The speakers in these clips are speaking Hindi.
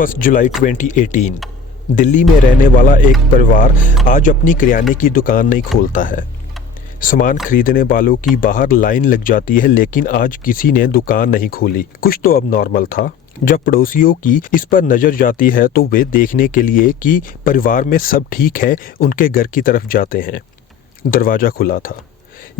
1 जुलाई 2018 दिल्ली में रहने वाला एक परिवार आज अपनी किराने की दुकान नहीं खोलता है। सामान खरीदने वालों की बाहर लाइन लग जाती है, लेकिन आज किसी ने दुकान नहीं खोली। कुछ तो अब नॉर्मल था। जब पड़ोसियों की इस पर नज़र जाती है तो वे देखने के लिए कि परिवार में सब ठीक है उनके घर की तरफ जाते हैं। दरवाज़ा खुला था।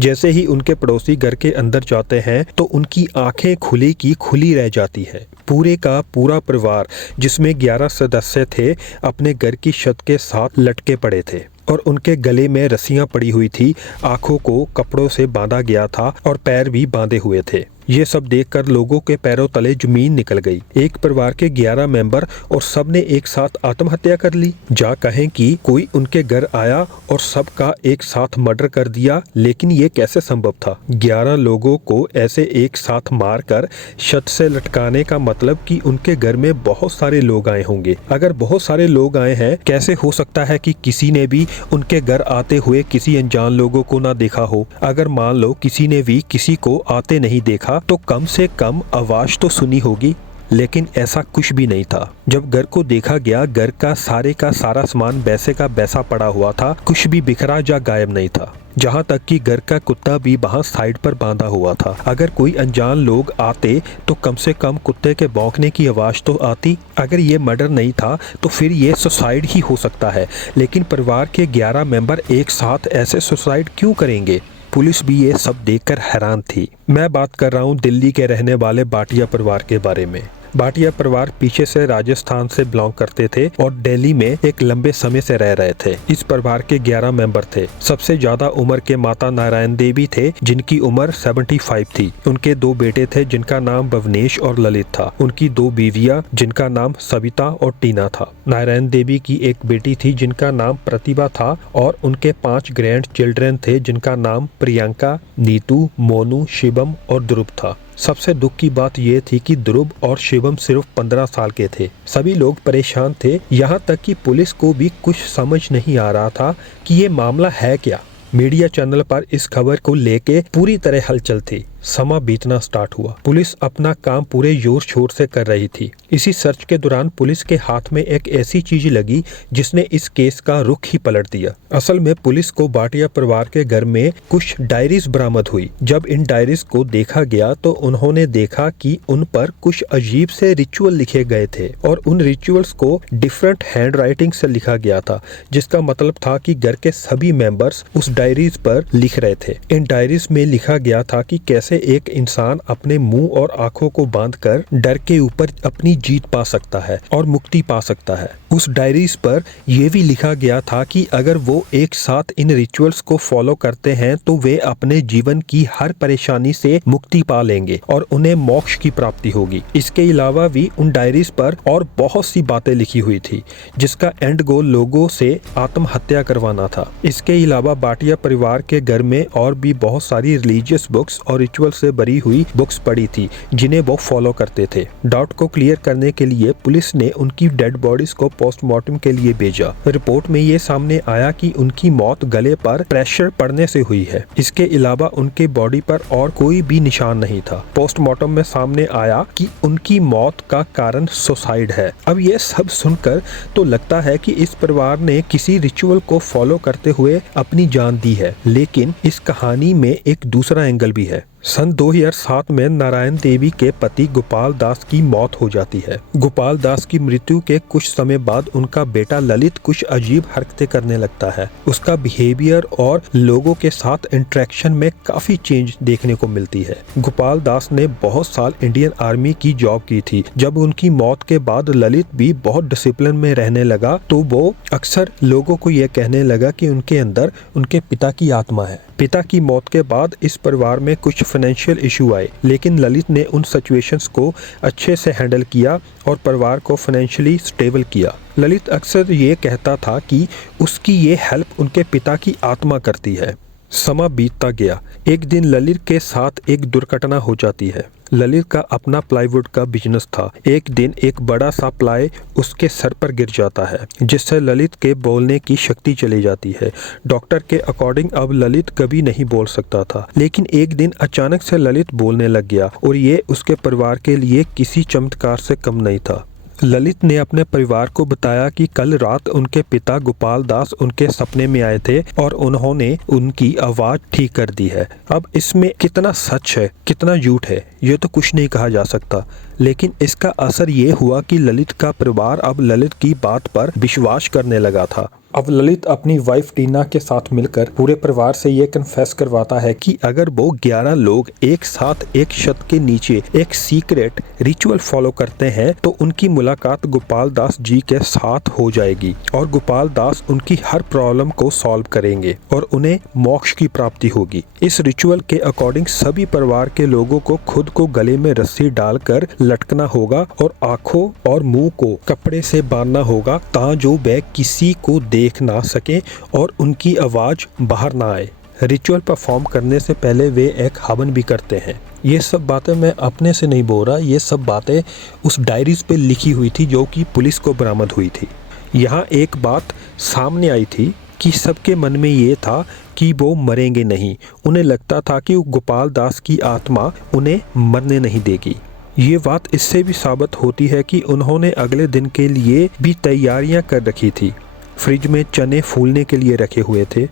जैसे ही उनके पड़ोसी घर के अंदर जाते हैं तो उनकी आंखें खुली की खुली रह जाती है। पूरे का पूरा परिवार, जिसमें 11 सदस्य थे, अपने घर की छत के साथ लटके पड़े थे और उनके गले में रस्सियां पड़ी हुई थी। आंखों को कपड़ों से बांधा गया था और पैर भी बांधे हुए थे। ये सब देखकर लोगों के पैरों तले जमीन निकल गई। एक परिवार के 11 मेंबर और सब ने एक साथ आत्महत्या कर ली। जा कहें कि कोई उनके घर आया और सबका एक साथ मर्डर कर दिया, लेकिन ये कैसे संभव था? 11 लोगों को ऐसे एक साथ मारकर छत से लटकाने का मतलब कि उनके घर में बहुत सारे लोग आए होंगे। अगर बहुत सारे लोग आए हैं, कैसे हो सकता है कि किसी ने भी उनके घर आते हुए किसी अनजान लोगों को ना देखा हो? अगर मान लो किसी ने भी किसी को आते नहीं देखा तो कम से कम आवाज तो सुनी होगी, लेकिन ऐसा कुछ भी नहीं था। जब घर को देखा गया, घर का सारा सामान वैसे का वैसा पड़ा हुआ था। कुछ भी बिखरा या गायब नहीं था। जहाँ तक कि घर का कुत्ता भी वहाँ साइड पर बांधा हुआ था। अगर कोई अनजान लोग आते तो कम से कम कुत्ते के भौंकने की आवाज़ तो आती। अगर ये मर्डर नहीं था तो फिर ये सुसाइड ही हो सकता है, लेकिन परिवार के 11 मेंबर एक साथ ऐसे सुसाइड क्यों करेंगे? पुलिस भी ये सब देखकर हैरान थी। मैं बात कर रहा हूँ दिल्ली के रहने वाले भाटिया परिवार के बारे में। भाटिया परिवार पीछे से राजस्थान से बिलोंग करते थे और दिल्ली में एक लंबे समय से रह रहे थे। इस परिवार के 11 मेंबर थे। सबसे ज्यादा उम्र के माता नारायण देवी थे, जिनकी उम्र 75 थी। उनके 2 बेटे थे, जिनका नाम भवनेश और ललित था। उनकी 2 बीवियां, जिनका नाम सविता और टीना था। नारायण देवी की एक बेटी थी, जिनका नाम प्रतिभा था, और उनके 5 ग्रैंड चिल्ड्रन थे, जिनका नाम प्रियंका, नीतू, मोनू, शिवम और ध्रुव था। सबसे दुख की बात यह थी कि ध्रुव और शिवम सिर्फ 15 साल के थे। सभी लोग परेशान थे, यहाँ तक कि पुलिस को भी कुछ समझ नहीं आ रहा था कि ये मामला है क्या। मीडिया चैनल पर इस खबर को लेके पूरी तरह हलचल थी। समा बीतना स्टार्ट हुआ। पुलिस अपना काम पूरे जोर शोर से कर रही थी। इसी सर्च के दौरान पुलिस के हाथ में एक ऐसी चीज लगी जिसने इस केस का रुख ही पलट दिया। असल में पुलिस को भाटिया परिवार के घर में कुछ डायरीज बरामद हुई। जब इन डायरीज को देखा गया तो उन्होंने देखा कि उन पर कुछ अजीब से रिचुअल लिखे गए थे और उन रिचुअल्स को डिफरेंट हैंड राइटिंग से लिखा गया था, जिसका मतलब था कि घर के सभी मेंबर्स उस डायरीज पर लिख रहे थे। इन डायरीज में लिखा गया था कि कैसे एक इंसान अपने मुंह और आंखों को बांधकर डर के ऊपर अपनी जीत पा सकता है और मुक्ति पा सकता है। उस डायरीज पर यह भी लिखा गया था कि अगर वो एक साथ इन रिचुअल्स को फॉलो करते हैं तो वे अपने जीवन की हर परेशानी से मुक्ति पा लेंगे और उन्हें मोक्ष की प्राप्ति होगी। इसके अलावा भी उन डायरीज पर और बहुत सी बातें लिखी हुई थी, जिसका एंड गोल लोगों से आत्महत्या करवाना था। इसके अलावा भाटिया परिवार के घर में और भी बहुत सारी रिलीजियस बुक्स और रिचुअल से भरी हुई बुक्स पड़ी थी, जिन्हें वो फॉलो करते थे। डाउट को क्लियर करने के लिए पुलिस ने उनकी डेड बॉडीज को पोस्टमार्टम के लिए भेजा। रिपोर्ट में ये सामने आया कि उनकी मौत गले पर प्रेशर पड़ने से हुई है। इसके अलावा उनके बॉडी पर और कोई भी निशान नहीं था। पोस्टमार्टम में सामने आया कि उनकी मौत का कारण सुसाइड है। अब ये सब सुनकर तो लगता है कि इस परिवार ने किसी रिचुअल को फॉलो करते हुए अपनी जान दी है, लेकिन इस कहानी में एक दूसरा एंगल भी है। सन 2007 में नारायण देवी के पति गोपाल दास की मौत हो जाती है। गोपाल दास की मृत्यु के कुछ समय बाद उनका बेटा ललित कुछ अजीब हरकतें करने लगता है। उसका बिहेवियर और लोगों के साथ इंटरेक्शन में काफी चेंज देखने को मिलती है। गोपाल दास ने बहुत साल इंडियन आर्मी की जॉब की थी। जब उनकी मौत के बाद ललित भी बहुत डिसिप्लिन में रहने लगा, तो वो अक्सर लोगों को यह कहने लगा कि उनके अंदर उनके पिता की आत्मा है। पिता की मौत के बाद इस परिवार में कुछ फाइनेंशियल इशू आए, लेकिन ललित ने उन सिचुएशंस को अच्छे से हैंडल किया और परिवार को फाइनेंशियली स्टेबल किया। ललित अक्सर ये कहता था कि उसकी ये हेल्प उनके पिता की आत्मा करती है। समा बीतता गया। एक दिन ललित के साथ एक दुर्घटना हो जाती है। ललित का अपना प्लाईवुड का बिजनेस था। एक दिन एक बड़ा सा प्लाई उसके सर पर गिर जाता है, जिससे ललित के बोलने की शक्ति चली जाती है। डॉक्टर के अकॉर्डिंग अब ललित कभी नहीं बोल सकता था, लेकिन एक दिन अचानक से ललित बोलने लग गया और ये उसके परिवार के लिए किसी चमत्कार से कम नहीं था। ललित ने अपने परिवार को बताया कि कल रात उनके पिता गोपाल दास उनके सपने में आए थे और उन्होंने उनकी आवाज़ ठीक कर दी है। अब इसमें कितना सच है, कितना झूठ है, ये तो कुछ नहीं कहा जा सकता, लेकिन इसका असर ये हुआ कि ललित का परिवार अब ललित की बात पर विश्वास करने लगा था। अब ललित अपनी वाइफ टीना के साथ मिलकर पूरे परिवार से ये कन्फेस करवाता है कि अगर वो 11 लोग एक साथ एक छत के नीचे एक सीक्रेट रिचुअल फॉलो करते हैं तो उनकी मुलाकात गोपाल दास जी के साथ हो जाएगी और गोपाल दास उनकी हर प्रॉब्लम को सॉल्व करेंगे और उन्हें मोक्ष की प्राप्ति होगी। इस रिचुअल के अकॉर्डिंग सभी परिवार के लोगों को खुद को गले में रस्सी डालकर लटकना होगा और आंखों और मुंह को कपड़े से बांधना होगा ताकि वह किसी को देख ना सके और उनकी आवाज बाहर ना आए। रिचुअल परफॉर्म करने से पहले वे एक हवन भी करते हैं। ये सब बातें मैं अपने से नहीं बोल रहा, ये सब बातें उस डायरीज पे लिखी हुई थी जो कि पुलिस को बरामद हुई थी। यहाँ एक बात सामने आई थी कि सबके मन में ये था कि वो मरेंगे नहीं। उन्हें लगता था कि गोपाल दास की आत्मा उन्हें मरने नहीं देगी। ये बात इससे भी साबित होती है कि उन्होंने अगले दिन के लिए भी तैयारियां कर रखी थी। फ्रिज में चने फूलने के लिए रखे हुए थे।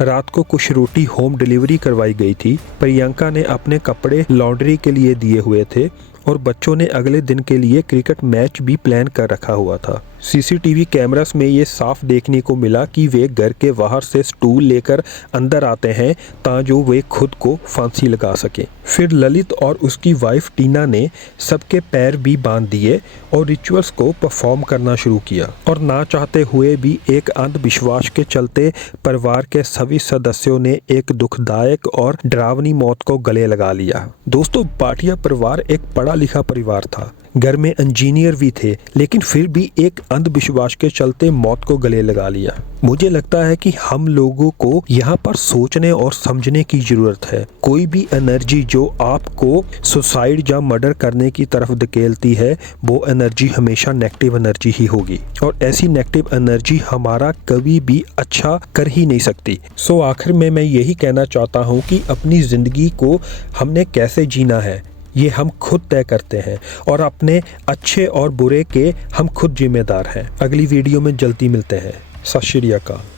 रात को कुछ रोटी होम डिलीवरी करवाई गई थी। प्रियंका ने अपने कपड़े लॉन्ड्री के लिए दिए हुए थे और बच्चों ने अगले दिन के लिए क्रिकेट मैच भी प्लान कर रखा हुआ था। सीसीटीवी कैमरास में ये साफ देखने को मिला कि वे घर के बाहर से स्टूल लेकर अंदर आते हैं ताकि वे खुद को फांसी लगा सकें। फिर ललित और उसकी वाइफ टीना ने सबके पैर भी बांध दिए और रिचुअल्स को परफॉर्म करना शुरू किया और ना चाहते हुए भी एक अंधविश्वास के चलते परिवार के सभी सदस्यों ने एक दुखदायक और डरावनी मौत को गले लगा लिया। दोस्तों, भाटिया परिवार एक पढ़ा लिखा परिवार था। घर में इंजीनियर भी थे, लेकिन फिर भी एक अंधविश्वास के चलते मौत को गले लगा लिया। मुझे लगता है कि हम लोगों को यहाँ पर सोचने और समझने की जरूरत है। कोई भी एनर्जी जो आपको सुसाइड या मर्डर करने की तरफ धकेलती है, वो एनर्जी हमेशा नेगेटिव एनर्जी ही होगी और ऐसी नेगेटिव एनर्जी हमारा कभी भी अच्छा कर ही नहीं सकती। सो आखिर में मैं यही कहना चाहता हूँ कि अपनी ज़िंदगी को हमने कैसे जीना है ये हम खुद तय करते हैं और अपने अच्छे और बुरे के हम खुद जिम्मेदार हैं। अगली वीडियो में जल्दी मिलते हैं। सत श्री अकाल।